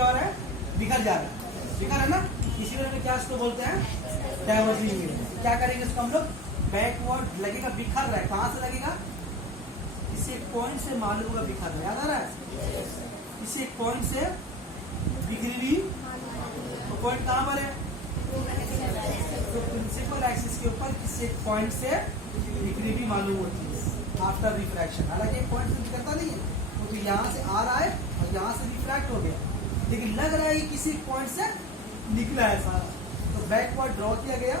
क्या हो रहा है, बिखर जा रहा है, बिखर है ना, इसी वजह में क्या इसको बोलते हैं, डाइवर्जिंग मीडियम। क्या करेंगे इसको हम लोग, बैकवर्ड लगेगा, बिखर रहा है, कहाँ से लगेगा, इसी एक पॉइंट से मालूम होगा बिखर रहा है, याद आ रहा है, इसी एक पॉइंट से बिखरी हुई, तो पॉइंट कहाँ पर है, तो प्रिंसिपल एक्सिस के ऊपर किसी एक पॉइंट से बिखरी हुई मालूम होती है आफ्टर रिफ्रैक्शन। हालांकि एक पॉइंट से बिखरता नहीं है, क्योंकि तो यहाँ से आ रहा है और यहाँ से रिफ्रैक्ट हो गया, लेकिन लग रहा है कि किसी पॉइंट से निकला है सारा, तो बैकवर्ड ड्रॉ किया गया,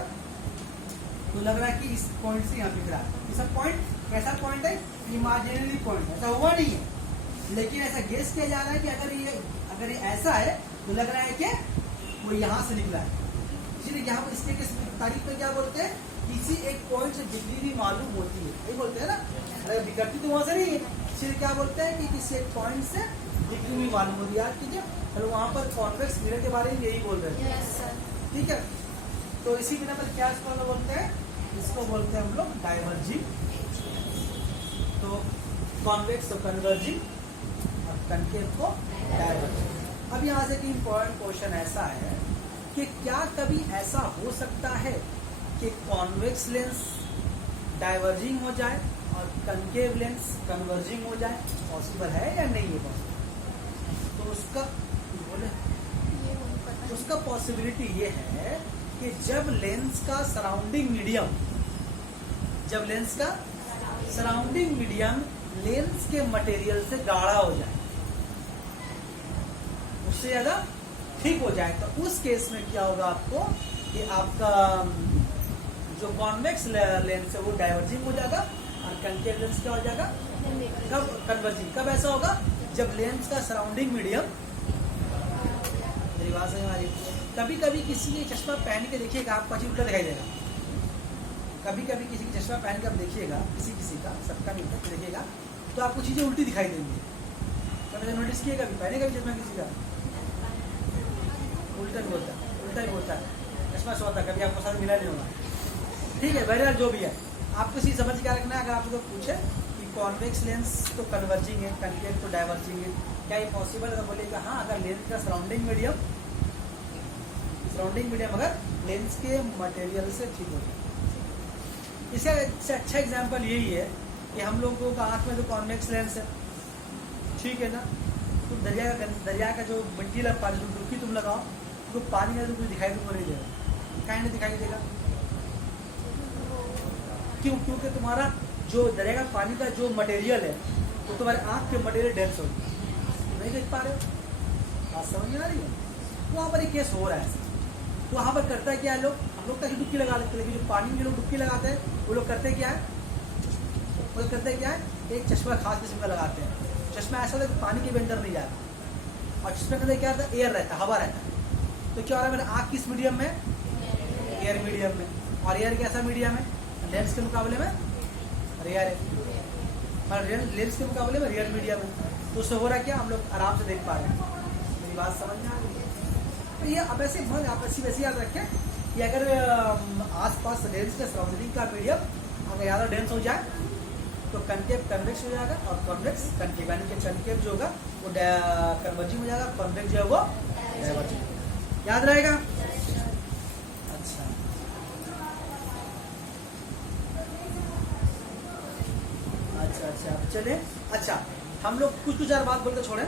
तो लग रहा है कि इस पॉइंट से यहाँ बिखरा है। ये सब पॉइंट कैसा पॉइंट है, इमेजिनरी पॉइंट, ऐसा हुआ नहीं है, लेकिन ऐसा गेस किया जा रहा है कि अगर ये ऐसा है तो लग रहा है कि वो यहाँ से निकला है। इसलिए यहाँ पर इसके तारीख में क्या बोलते हैं, किसी एक पॉइंट से बिखरी हुई मालूम होती है, ये बोलते हैं ना, अगर बिखरती तो वहां से नहीं है, इसलिए क्या बोलते हैं कि किसी एक पॉइंट से बिखरी हुई मालूम होती है। याद कीजिए, तो वहाँ पर कॉन्वेक्स मिरर के बारे में यही बोल रहे हैं, ठीक है। तो इसी बिना पर क्या इसको हम बोलते हैं, इसको बोलते हैं हम लोग डाइवर्जिंग, तो कॉन्वेक्स तो कन्वर्जिंग और कनकेव को डाइवर्जिंग। अब यहाँ से एक इम्पोर्टेंट क्वेश्चन ऐसा है कि क्या कभी ऐसा हो सकता है कि कॉन्वेक्स लेंस डाइवर्जिंग हो जाए और कनकेव लेंस कन्वर्जिंग हो जाए, पॉसिबल है या नहीं है पॉसिबल? तो उसका पॉसिबिलिटी ये है कि जब लेंस का सराउंडिंग मीडियम लेंस के मटेरियल से गाढ़ा हो जाए, उससे ज्यादा ठीक हो जाए, तो उस केस में क्या होगा आपको कि आपका जो कॉन्वेक्स लेंस है वो डाइवर्जिंग हो जाएगा और कनकेव लेंस क्या हो जाएगा, कब कन्वर्जिंग। कब ऐसा होगा, जब लेंस का सराउंडिंग मीडियम, मेरी बात समझ आ रही है, कभी कभी किसी ने चश्मा पहन के देखिएगा आपको अजीब उल्टा दिखाई देगा, कभी कभी किसी की चश्मा पहन के आप देखिएगा, किसी का, सबका नहीं होता, देखिएगा तो आपको चीजें उल्टी दिखाई देंगी। कभी नोटिस किएगा, पहने का भी चश्मा किसी का उल्टा ही बोलता है, चश्मा से होता है, कभी आपको साथ मिला नहीं होगा, ठीक है। बहरहाल जो भी है, आपको चीज समझ क्या रखना है, अगर आपको पूछे कि कॉन्वेक्स लेंस तो कन्वर्जिंग है, कनकेव तो डाइवर्जिंग है, क्या ये पॉसिबल है, तो बोलेगा हाँ, अगर लेंस का सराउंडिंग मीडियम अगर लेंस के मटेरियल से ठीक हो जाए। इसका अच्छा एग्जांपल यही है कि हम लोगों का आंख में जो कॉन्वेक्स लेंस है, ठीक है ना, तो दरिया का जो मिट्टी लगा डुबकी तुम लगाओ तो पानी का तो कुछ दिखाई तुमको नहीं देगा, कहीं नहीं दिखाई देगा, क्यों? क्योंकि तुम्हारा जो दरिया का पानी का जो मटेरियल है वो तुम्हारे आंख के मटेरियल डेंस हो, नहीं देख पा रहे हो, बात समझ में आ रही है? वहाँ पर एक केस हो रहा है, तो वहाँ पर करता है क्या है, हम लोग तो डुबकी लगा लेते हैं, लेकिन जो पानी में लोग डुबकी लगाते हैं वो लोग करते क्या है, एक चश्मा खास किस्म का लगाते हैं। चश्मा ऐसा होता है कि पानी के भी अंदर नहीं जाता, और चश्मे के अंदर क्या रहता है, एयर रहता है, हवा रहता है, तो क्या हो रहा है, मेरा आँख किस मीडियम में, एयर मीडियम में, और एयर कैसा मीडियम है, लेंस के मुकाबले में रेयर है, और लेंस के मुकाबले में रियर मीडियम है, तो उससे हो रहा है क्या, हम लोग आराम से देख पा रहे हैं। मेरी बात समझ में आ रही है? तो ये अब ऐसे आप वैसे याद रखें कि अगर आसपास लेंस के सराउंडिंग का मीडियम अगर ज़्यादा डेंस हो जाए तो कनकेव कन्वेक्स हो जाएगा, और कॉन्वेक्स कनकेव, यानी कि कनकेव जो होगा वो कन्वर्जिंग हो जाएगा, कॉन्वेक्स जो है वो डाइवर्जिंग। याद रहेगा? अच्छा चले। अच्छा, हम लोग कुछ और बात बोलकर छोड़े।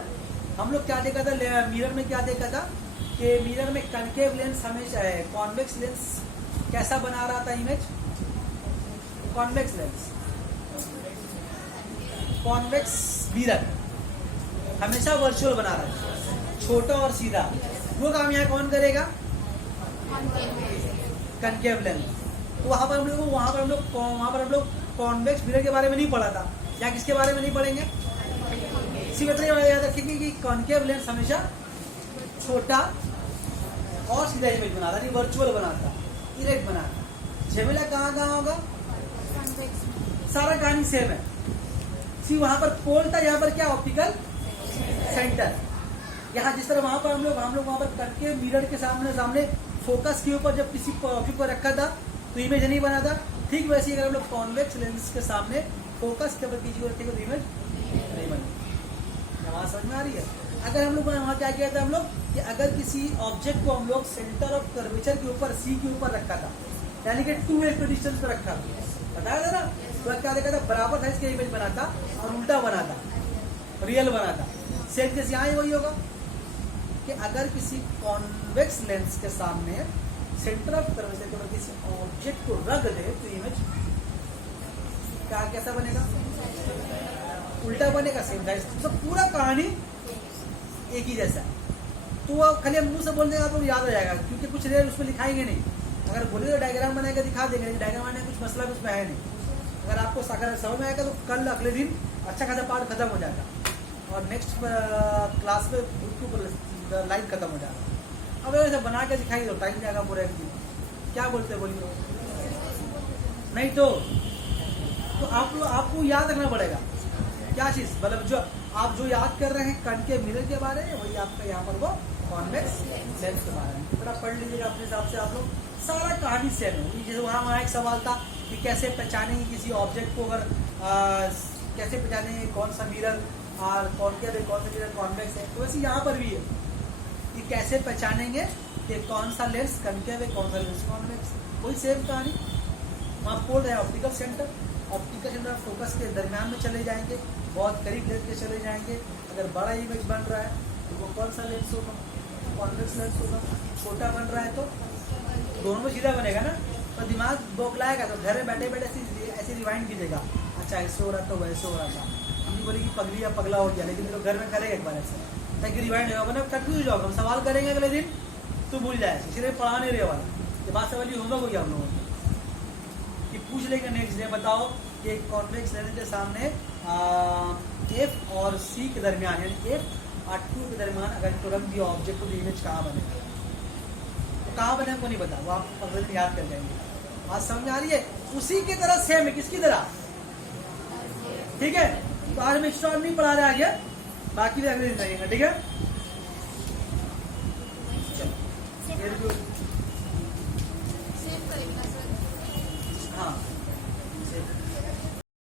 हम लोग क्या देखा था मिरर में, क्या देखा था कि मिरर में कनकेव लेंस हमेशा है, कॉन्वेक्स लेंस कैसा बना रहा था image, convex lens, convex mirror हमेशा वर्चुअल बना रहा है, छोटा और सीधा। वो काम यहाँ कौन करेगा, कनकेव लेंस। तो वहां पर हम लोग कॉन्वेक्स मिरर के बारे में नहीं पढ़ा था, या किसके बारे में नहीं पढ़ेंगे, इसी मतलब याद रखेंगे कि कॉन्केव लेंस हमेशा छोटा और सीधा इमेज बनाता है, वर्चुअल बनाता, इरेक्ट बनाता। झमेला कहाँ होगा, सारा कहानी सेम है, सी वहां पर पोल था, यहाँ पर क्या ऑप्टिकल सेंटर। यहाँ जिस तरह वहां पर हम लोग वहां पर करके मिरर के सामने फोकस के ऊपर जब किसी ऑब्जेक्ट को रखा था तो इमेज नहीं बना था, ठीक वैसे ही अगर हम लोग कॉन्वेक्स लेंस के सामने फोकस के ऊपर किसी को रखेंगे तो इमेज नहीं बनेगी। आवाज समझ में आ रही है? अगर हम लोग वहाँ क्या किया था हम लोग कि अगर किसी ऑब्जेक्ट को हम लोग सेंटर ऑफ कर्वेचर के ऊपर सी के ऊपर रखा था, यानी कि 2 के डिस्टेंस पर रखा था, बताया था ना, तो क्या देखा था बराबर साइज का इमेज बना था और उल्टा बना था, रियल बना था। सेम केस यहाँ ही वही होगा कि अगर किसी कॉन्वेक्स लेंस के सामने सेंटर ऑफ कर्वेचर के ऊपर किसी ऑब्जेक्ट को रख दे तो इमेज क्या कैसा बनेगा, उल्टा बनेगा, सेम साइज। तो पूरा कहानी एक ही जैसा है। तो वो खाली हम मुंह से बोल देंगे आपको याद हो जाएगा, क्योंकि कुछ रेयर उसमें लिखाएंगे नहीं। अगर बोले तो डायग्राम बनाकर दिखा देंगे, लेकिन डायग्राम बनाने कुछ मसला भी उसमें है नहीं। अगर आपको सागर समझ में आएगा तो कल अगले दिन अच्छा खासा पार्ट खत्म हो जाएगा और नेक्स्ट क्लास में बिल्कुल लाइन खत्म हो जाएगा। अब ऐसा बना के दिखाई दो, टाइम जाएगा पूरा एक दिन। क्या बोलते हैं बोलिए? नहीं तो आपको याद रखना पड़ेगा क्या चीज, मतलब जो आप जो याद कर रहे हैं कण के मिरर के बारे में, वही आपका यहाँ पर वो कॉन्वेक्स लेंस के बारे में। थोड़ा पढ़ लीजिएगा अपने हिसाब से आप लोग, सारा कहानी सेम है। जैसे वहाँ एक सवाल था कि कैसे पहचानेंगे किसी ऑब्जेक्ट को, अगर कैसे पहचानेंगे कौन सा मिरर और कौन सा मिरर कॉन्वेक्स है, तो वैसे यहाँ पर भी है कि कैसे पहचानेंगे कि कौन सा लेंस कनकेव है, कौन सा लेंस कॉन्वेक्स। वही सेम कहानी वहाँ बोल रहे हैं। ऑप्टिकल सेंटर फोकस के दरमियान में चले जाएंगे, बहुत करीब लेके चले जाएंगे। अगर बड़ा इमेज बन रहा है तो वो कौन सा लेंस होगा, कॉन्वेक्स लेंस होगा। छोटा बन रहा है तो दोनों में सीधा बनेगा ना, तो दिमाग बौखलाएगा। तो घर में बैठे बैठे ऐसे रिवाइंड कीजिएगा, अच्छा ऐसे हो रहा था वैसे हो रहा था। हम नहीं बोले कि पगली या पगला हो गया, लेकिन तो घर में करेगा एक बार ऐसे, ताकि रिवाइंड होगा ना, कंफ्यूज होगा। हम सवाल करेंगे अगले दिन तो भूल जाए, इसलिए पढ़ा नहीं रहे वाला। ये बात समझ होगा कोई आप लोगों को कि पूछ लेंगे नेक्स्ट डे, बताओ कि कॉन्वेक्स लेंस के सामने एफ और सी के दरमियान, यानी एफ और 2 के दरमियान अगर तो रख दिया ऑब्जेक्ट को, तो इमेज कहाँ बनेगा, तो कहाँ बने हमको नहीं पता, वो आप अगले दिन याद कर जाएंगे। बात समझ आ रही है? उसी की तरह सेम है, किसकी तरह? ठीक है, तो आज हम एक्स्ट्रा नहीं पढ़ा रहे आगे, बाकी भी अगले दिन करेंगे। ठीक है, चलो।